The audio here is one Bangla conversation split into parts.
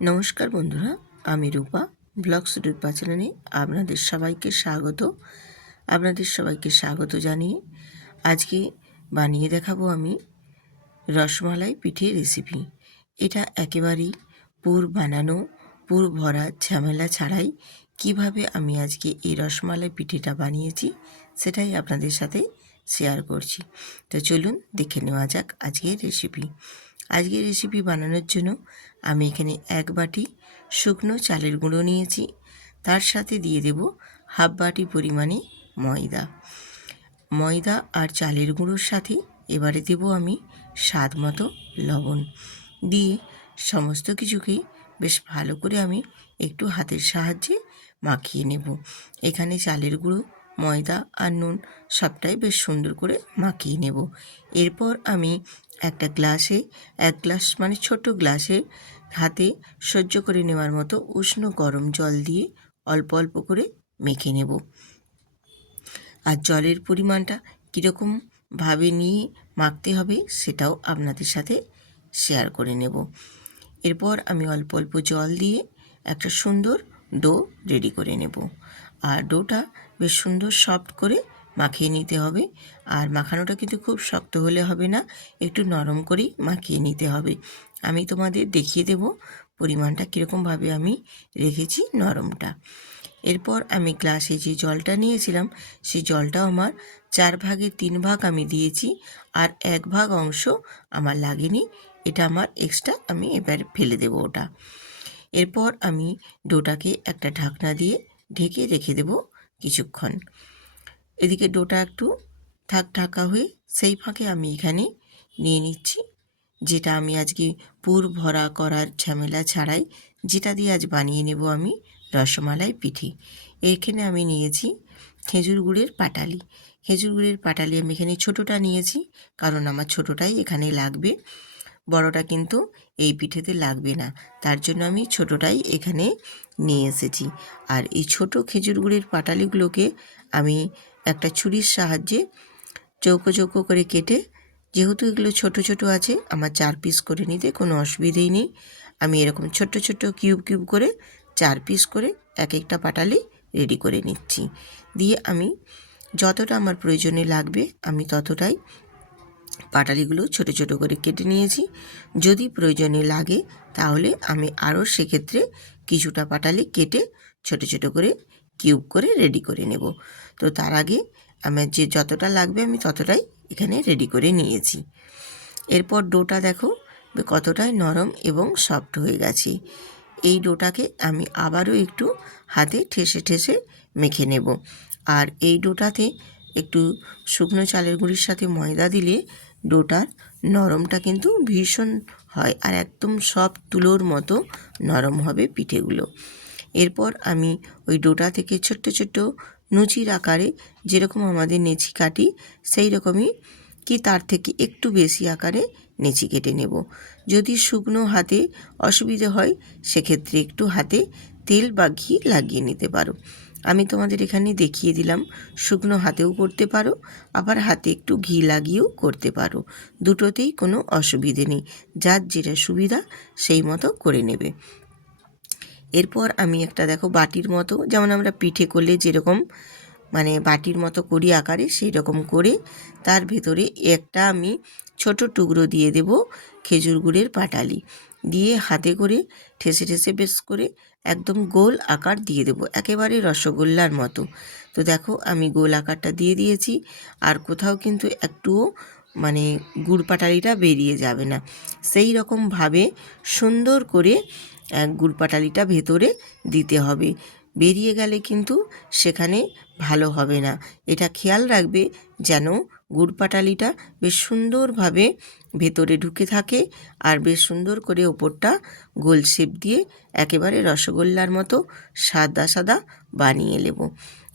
নমস্কার বন্ধুরা, আমি রূপা ব্লগস রূপা চ্যানেলে আপনাদের সবাইকে স্বাগত জানিয়ে আজকে বানিয়ে দেখাবো আমি রসমালাই পিঠের রেসিপি। এটা একেবারেই পুর ভরা ঝামেলা ছাড়াই কিভাবে আমি আজকে এই রসমালাই পিঠেটা বানিয়েছি সেটাই আপনাদের সাথে শেয়ার করছি। তো চলুন দেখে নেওয়া যাক আজকের রেসিপি বানানোর জন্য আমি এখানে 1 বাটি শুকনো চালের গুঁড়ো নিয়েছি। তার সাথে দিয়ে দেব হাফ বাটি পরিমাণে ময়দা আর চালের গুঁড়োর সাথে এবারে দেব আমি স্বাদ মতো লবণ দিয়ে সমস্ত কিছুকে বেশ ভালো করে আমি একটু হাতের সাহায্যে মাখিয়ে নেব। এখানে চালের গুঁড়ো, ময়দা আর নুন সবটাই বেশ সুন্দর করে মাখিয়ে নেব। এরপর আমি একটা গ্লাসে 1 গ্লাস মানে ছোট গ্লাসে হাতে সহ্য করে নেওয়ার মতো উষ্ণ গরম জল দিয়ে অল্প অল্প করে মেখে নেব। আর জলের পরিমাণটা কীরকমভাবে নিয়ে মাখতে হবে সেটাও আপনাদের সাথে শেয়ার করে নেব। এরপর আমি অল্প অল্প জল দিয়ে একটা সুন্দর ডো রেডি করে নেব। আর ডোটা বেশ সুন্দর সফট করে মাখিয়ে নিতে হবে। আর মাখানোটা কিন্তু খুব শক্ত হলে হবে না, একটু নরম করেই মাখিয়ে নিতে হবে। আমি তোমাদের দেখিয়ে দেব পরিমাণটা কীরকমভাবে আমি রেখেছি নরমটা। এরপর আমি গ্লাসে যে জলটা নিয়েছিলাম সেই জলটাও আমার 4 ভাগের 3 ভাগ আমি দিয়েছি, আর 1 ভাগ অংশ আমার লাগেনি, এটা আমার এক্সট্রা, আমি এবার ফেলে দেব ওটা। এরপর আমি ডোটাকে একটা ঢাকনা দিয়ে ঢেকে রেখে দেব কিছুক্ষণ। এদিকে ডোটা একটু ঢাকা হয়ে সেই ফাঁকে আমি এখানে নিয়ে নিচ্ছি যেটা আমি আজকে পুর ভরা করার ঝামেলা ছাড়াই যেটা দিয়ে আজ বানিয়ে নেব আমি রসমালাই পিঠে। এখানে আমি নিয়েছি খেজুর গুড়ের পাটালি আমি এখানে ছোটোটা নিয়েছি, কারণ আমার ছোটোটাই এখানে লাগবে, বড়টা কিন্তু এই পিঠেতে লাগবে না, তার জন্য আমি ছোটোটাই এখানে নিয়ে এসেছি। আর এই ছোটো খেজুর গুড়ের পাটালিগুলোকে আমি একটা ছুরির সাহায্যে চৌকো চৌকো করে কেটে, যেহেতু এগুলো ছোট ছোট আছে আমার 4 পিস করে নিতে কোনো অসুবিধেই নেই, আমি এরকম ছোট্ট ছোট্ট কিউব করে 4 পিস করে এক একটা পাটালি রেডি করে নিচ্ছি। দিয়ে আমি যতটা আমার প্রয়োজনে লাগবে আমি ততটাই পাটালিগুলো ছোট ছোট করে কেটে নিয়েছি। যদি প্রয়োজনে লাগে তাহলে আমি আরও সেক্ষেত্রে কিছুটা পাটালি কেটে ছোট ছোট করে কিউব করে রেডি করে নেব। তো তার আগে আমার যে যতটা লাগবে আমি ততটাই এখানে রেডি করে নিয়েছি। এরপর ডোটা দেখো কতটাই নরম এবং সফট হয়ে গেছে। এই ডোটাকে আমি আবারও একটু হাতে ঠেসে ঠেসে মেখে নেব। আর এই ডোটাতে একটু শুকনো চালের গুঁড়ির সাথে ময়দা দিলে ডোটার নরমটা কিন্তু ভীষণ হয়, আর একদম সব তুলোর মতো নরম হবে পিঠেগুলো। এরপর আমি ওই ডোটা থেকে ছোট্ট ছোট্ট লুচির আকারে, যেরকম আমাদের নেচি কাটি সেই রকমই কি তার থেকে একটু বেশি আকারে নেচি কেটে নেব। যদি শুকনো হাতে অসুবিধে হয় সেক্ষেত্রে একটু হাতে তেল বা ঘি লাগিয়ে নিতে পারো। আমি তোমাদের এখানে দেখিয়ে দিলাম, শুকনো হাতেও করতে পারো, আবার হাতে একটু ঘি লাগিয়েও করতে পারো, দুটোতেই কোনো অসুবিধে নেই, যার যেটা সুবিধা সেই মতো করে নেবে। এরপর আমি একটা দেখো বাটির মতো, যেমন আমরা পিঠে করলে যেরকম মানে বাটির মতো করি আকারে, সেই রকম করে তার ভেতরে একটা আমি ছোট টুকরো দিয়ে দেব খেজুর গুড়ের পাটালি, দিয়ে হাতে করে ঠেসে ঠেসে বেশ করে একদম গোল আকার দিয়ে দেব, একেবারে রসগোল্লার মতো। তো দেখো আমি গোল আকারটা দিয়ে দিয়েছি, আর কোথাও কিন্তু একটুও মানে গুড় পাটালিটা বেরিয়ে যাবে না, সেই রকমভাবে সুন্দর করে গুড় পাটালিটা ভেতরে দিতে হবে। বেরিয়ে গেলে কিন্তু সেখানে ভালো হবে না, এটা খেয়াল রাখবে যেন গুড় পাটালিটা বেশ সুন্দরভাবে ভেতরে ঢুকে থাকে, আর বেশ সুন্দর করে ওপরটা গোল শেপ দিয়ে একেবারে রসগোল্লার মতো সাদা সাদা বানিয়ে নেব।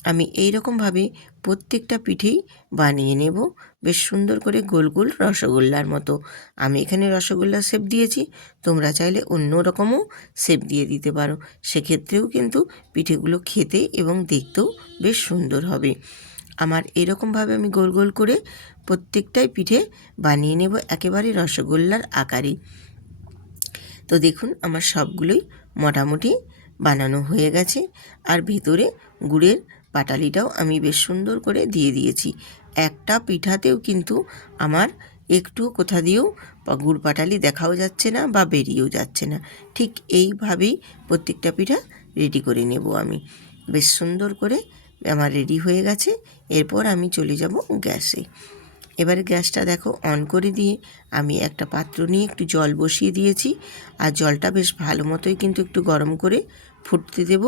আমি এই রকমভাবে প্রত্যেকটা পিঠেই বানিয়ে নেব বেশ সুন্দর করে গোল গোল রসগোল্লার মতো। আমি এখানে রসগোল্লা শেপ দিয়েছি, তোমরা চাইলে অন্য রকমও শেপ দিয়ে দিতে পারো, সেক্ষেত্রেও কিন্তু পিঠেগুলো খেতে এবং দেখতেও বেশ সুন্দর হবে। আমার এরকমভাবে আমি গোল গোল করে প্রত্যেকটাই পিঠে বানিয়ে নেব একেবারে রসগোল্লার আকারে। তো দেখুন আমার সবগুলোই মোটামুটি বানানো হয়ে গেছে। আর ভেতরে গুড়ের পাটালিটাও আমি বেশ সুন্দর করে দিয়ে দিয়েছি। একটা পিঠাতেও কিন্তু আমার একটু কোথা দিয়েও গুড় পাটালি দেখাও যাচ্ছে না বা বেরিয়েও যাচ্ছে না। ঠিক এইভাবেই প্রত্যেকটা পিঠা রেডি করে নেব আমি। বেশ সুন্দর করে আমার রেডি হয়ে গেছে। এরপর আমি চলে যাব গ্যাসে। এবারে গ্যাসটা দেখো অন করে দিয়ে আমি একটা পাত্র নিয়ে একটু জল বসিয়ে দিয়েছি। আর জলটা বেশ ভালো মতোই কিন্তু একটু গরম করে ফুটতে দেব।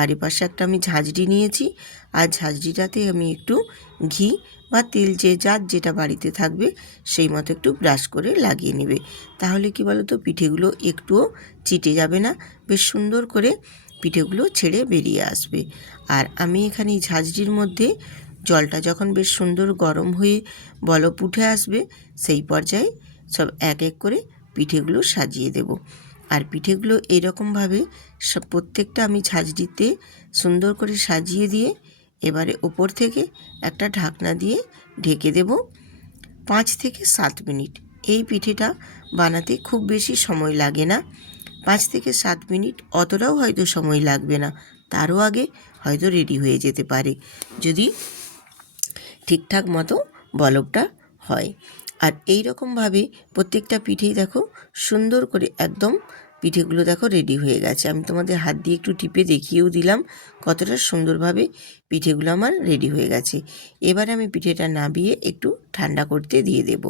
আর এপাশে একটা আমি ঝাঁঝরি নিয়েছি। আর ঝাঁঝরিটাতে আমি একটু ঘি বা তেল যার যেটা বাড়িতে থাকবে সেই মতো একটু ব্রাশ করে লাগিয়ে নেবে। তাহলে কি বলো তো, পিঠেগুলো একটুও চিটে যাবে না, বেশ সুন্দর করে পিঠেগুলো ছেড়ে বেরিয়ে আসবে। আর আমি এখানে এই ঝাঁঝরির মধ্যে জলটা যখন বেশ সুন্দর গরম হয়ে বলক উঠে আসবে, সেই পর্যায়ে সব এক এক করে পিঠেগুলো সাজিয়ে দেব। আর পিঠেগুলো এরকমভাবে সব প্রত্যেকটা আমি ঝাঁঝরিতে সুন্দর করে সাজিয়ে দিয়ে এবারে ওপর থেকে একটা ঢাকনা দিয়ে ঢেকে দেব 5 থেকে 7 মিনিট। এই পিঠেটা বানাতে খুব বেশি সময় লাগে না। 5 থেকে 7 মিনিট, অতটাও হয়তো সময় লাগবে না, তারও আগে হয়তো রেডি হয়ে যেতে পারে যদি ঠিকঠাক মতো বলকটা হয়। আর এই রকমভাবে প্রত্যেকটা পিঠেই দেখো সুন্দর করে একদম পিঠেগুলো দেখো রেডি হয়ে গেছে। আমি তোমাদের হাত দিয়ে একটু টিপে দেখিয়েও দিলাম কতটা সুন্দরভাবে পিঠেগুলো আমার রেডি হয়ে গেছে। এবার আমি পিঠেটা নামিয়ে একটু ঠান্ডা করতে দিয়ে দেব।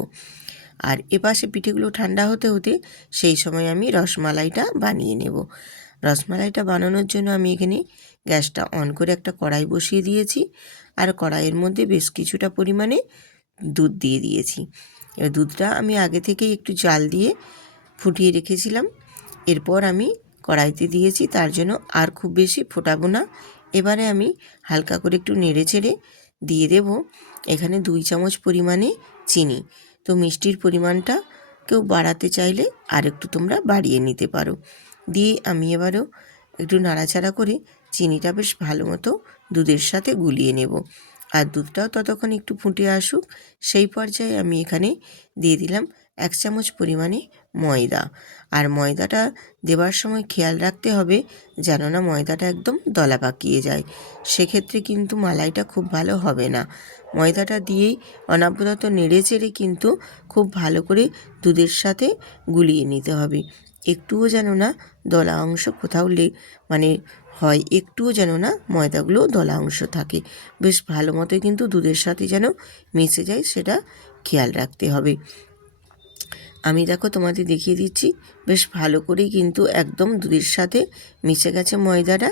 আর এপাশে পিঠেগুলো ঠান্ডা হতে হতে সেই সময় আমি রসমালাইটা বানিয়ে নেব। রসমালাইটা বানানোর জন্য আমি এখানে গ্যাসটা অন করে একটা কড়াই বসিয়ে দিয়েছি। আর কড়াইয়ের মধ্যে বেশ কিছুটা পরিমাণে দুধ দিয়ে দিয়েছি। এবার দুধটা আমি আগে থেকেই একটু জাল দিয়ে ফুটিয়ে রেখেছিলাম। এরপর আমি কড়াইতে দিয়েছি, তার জন্য আর খুব বেশি ফোটাবো না। এবারে আমি হালকা করে একটু নেড়ে চেড়ে দিয়ে দেব এখানে 2 চামচ পরিমাণে চিনি। তো মিষ্টির পরিমাণটা কেউ বাড়াতে চাইলে আর একটু তোমরা বাড়িয়ে নিতে পারো। দিয়ে আমি এবারেও একটু নাড়াচাড়া করে চিনিটা বেশ ভালো মতো দুধের সাথে গুলিয়ে নেব। আর দুধটাও ততক্ষণ একটু ফুটে আসুক। সেই পর্যায়ে আমি এখানে দিয়ে দিলাম 1 চামচ পরিমাণে ময়দা। আর ময়দাটা দেওয়ার সময় খেয়াল রাখতে হবে যেন না ময়দাটা একদম দলা পাকিয়ে যায়, সেক্ষেত্রে কিন্তু মালাইটা খুব ভালো হবে না। ময়দাটা দিয়েই অনবরত নেড়ে চেড়ে কিন্তু খুব ভালো করে দুধের সাথে গুলিয়ে নিতে হবে। একটুও যেন না দলা অংশ কোথাও মানে হয়, একটুও যেন না ময়দাগুলো দলা অংশ থাকে। বেশ ভালো মতোই কিন্তু দুধের সাথে যেন মিশে যায়, সেটা খেয়াল রাখতে হবে। আমি দেখো তোমাদের দেখিয়ে দিচ্ছি, বেশ ভালো করেই কিন্তু একদম দুধের সাথে মিশে গেছে, ময়দাটা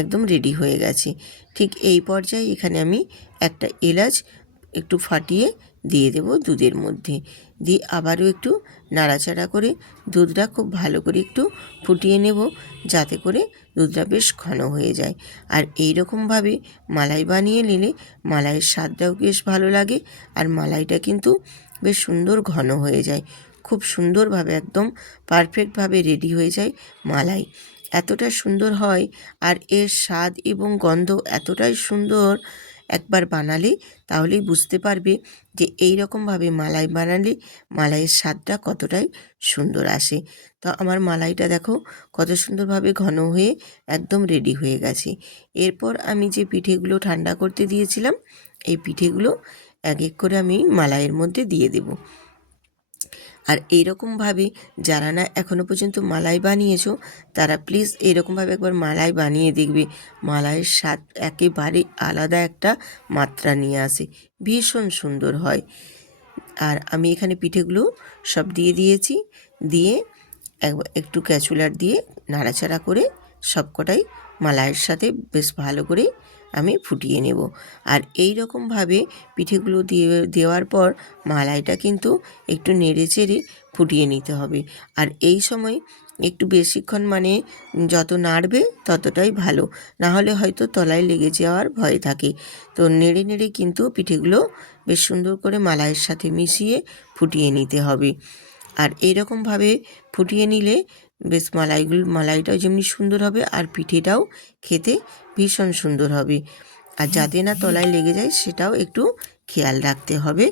একদম রেডি হয়ে গেছে। ঠিক এই পর্যায়ে এখানে আমি একটা এলাচ একটু ফাটিয়ে দিয়ে দেব দুধের মধ্যে। দিয়ে আবারও একটু নাড়াচাড়া করে দুধটা খুব ভালো করে একটু ফুটিয়ে নেব, যাতে করে দুধটা বেশ ঘন হয়ে যায়। আর এই রকমভাবে মালাই বানিয়ে নিলে মালাইয়ের স্বাদটাও বেশ ভালো লাগে। আর মালাইটা কিন্তু বেশ সুন্দর ঘন হয়ে যায়, খুব সুন্দরভাবে একদম পারফেক্টভাবে রেডি হয়ে যায় মালাই। এতটা সুন্দর হয় আর এর স্বাদ এবং গন্ধ এতটাই সুন্দর, একবার বানালে তাহলেই বুঝতে পারবে যে এই রকমভাবে মালাই বানালে মালাইয়ের স্বাদটা কতটাই সুন্দর আসে। তো আমার মালাইটা দেখো কত সুন্দরভাবে ঘন হয়ে একদম রেডি হয়ে গেছে। এরপর আমি যে পিঠেগুলো ঠান্ডা করতে দিয়েছিলাম, এই পিঠেগুলো এক এক করে আমি মালাইয়ের মধ্যে দিয়ে দেব। আর এইরকমভাবে যারা না এখনও পর্যন্ত মালাই বানিয়েছো তারা প্লিজ এইরকমভাবে একবার মালাই বানিয়ে দেখবে। মালাইয়ের স্বাদ একেবারে আলাদা একটা মাত্রা নিয়ে আসে, ভীষণ সুন্দর হয়। আর আমি এখানে পিঠেগুলো সব দিয়ে দিয়েছি। দিয়ে একটু ক্যাচুলার দিয়ে নাড়াচাড়া করে সবকটাই মালাইয়ের সাথে বেশ ভালো করে আমি ফুটিয়ে নেব। আর এই রকমভাবে পিঠেগুলো দেওয়ার পর মালাইটা কিন্তু একটু নেড়ে চেড়ে ফুটিয়ে নিতে হবে। আর এই সময় একটু বেশিক্ষণ মানে যত নাড়বে ততটাই ভালো, না হলে হয়তো তলায় লেগে যাওয়ার ভয় থাকে। তো নেড়ে নেড়ে কিন্তু পিঠেগুলো বেশ সুন্দর করে মালাইয়ের সাথে মিশিয়ে ফুটিয়ে নিতে হবে। আর এইরকমভাবে ফুটিয়ে নিলে বেশ মালাইটাও যেমনি সুন্দর হবে আর পিঠেটাও খেতে ভীষণ সুন্দর হবে। আর যাতে না তলায় লেগে যায় সেটাও একটু খেয়াল রাখতে হবে।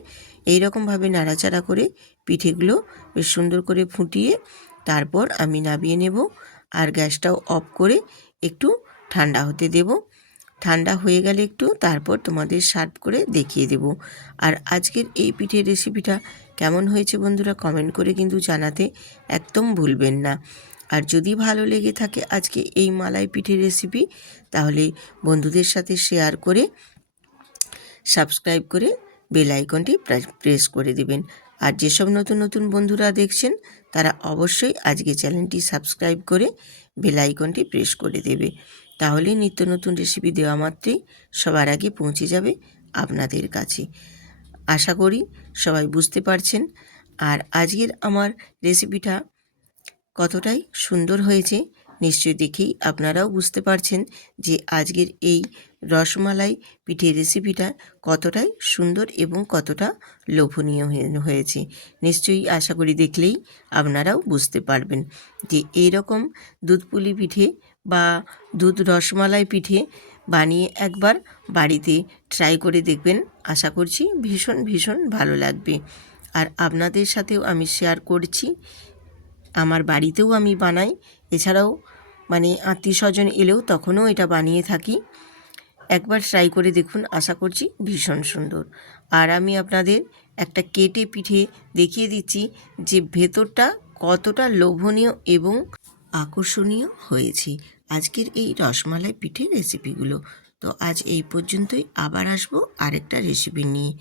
এই রকমভাবে নাড়াচাড়া করে পিঠেগুলো বেশ সুন্দর করে ফুটিয়ে তারপর আমি নামিয়ে নেব আর গ্যাসটাও অফ করে একটু ঠান্ডা হতে দেব। ঠান্ডা হয়ে গেলে একটু তারপর তোমাদের সার্ভ করে দেখিয়ে দেব। আর আজকের এই পিঠের রেসিপিটা কেমন হয়েছে বন্ধুরা কমেন্ট করে কিন্তু জানাতে একদম ভুলবেন না। আর যদি ভালো লেগে থাকে আজকে এই মালাই পিঠের রেসিপি, তাহলে বন্ধুদের সাথে শেয়ার করে সাবস্ক্রাইব করে বেল আইকনটি প্রেস করে দেবেন। আর যেসব নতুন নতুন বন্ধুরা দেখছেন তারা অবশ্যই আজকে চ্যানেলটি সাবস্ক্রাইব করে বেল আইকনটি প্রেস করে দেবে। তাহলে নিত্য নতুন রেসিপি দেওয়া মাত্রই সবার আগে পৌঁছে যাবে আপনাদের কাছে। আশা করি সবাই বুঝতে পারছেন। আর আজকের আমার রেসিপিটা কতটাই সুন্দর হয়েছে নিশ্চয়ই দেখেই আপনারাও বুঝতে পারছেন যে আজকের এই রসমালাই পিঠের রেসিপিটা কতটাই সুন্দর এবং কতটা লোভনীয় হয়েছে। নিশ্চয়ই আশা করি দেখলেই আপনারাও বুঝতে পারবেন যে এই রকম দুধ পুলি পিঠে বা দুধ রসমালাই পিঠে বানিয়ে একবার বাড়িতে ট্রাই করে দেখবেন। আশা করছি ভীষণ ভীষণ ভালো লাগবে। আর আপনাদের সাথেও আমি শেয়ার করছি, আমার বাড়িতেও আমি বানাই, এছাড়াও আত্মীয়স্বজন এলেও তখনও এটা বানিয়ে থাকি। একবার ট্রাই করে দেখুন, আশা করছি ভীষণ সুন্দর। আর আমি আপনাদের একটা কেটে পিঠে দেখিয়ে দিচ্ছি যে ভেতরটা কতটা লোভনীয় এবং আকর্ষণীয় হয়েছে আজকের এই রসমালাই পিঠের রেসিপিগুলো। তো আজ এই পর্যন্তই, আবার আসবো আরেকটা রেসিপি নিয়ে।